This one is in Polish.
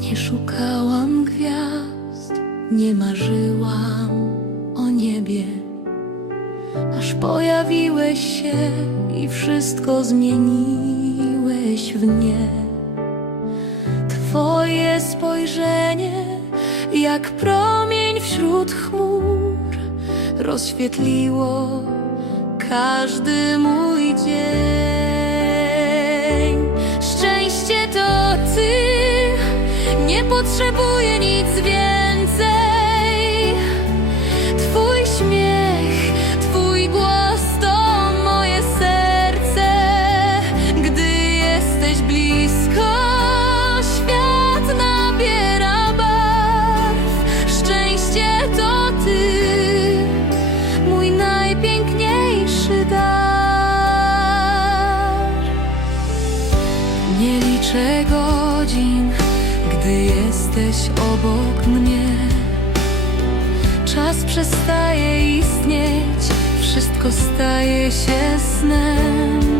Nie szukałam gwiazd, nie marzyłam o niebie, aż pojawiłeś się i wszystko zmieniłeś w nie. Twoje spojrzenie, jak promień wśród chmur, rozświetliło każdy mój dzień. Nie potrzebuję nic więcej. Twój śmiech, twój głos to moje serce. Gdy jesteś blisko, świat nabiera barw. Szczęście to ty, mój najpiękniejszy dar. Nie liczę godzin, gdy jesteś obok mnie. Czas przestaje istnieć, wszystko staje się snem.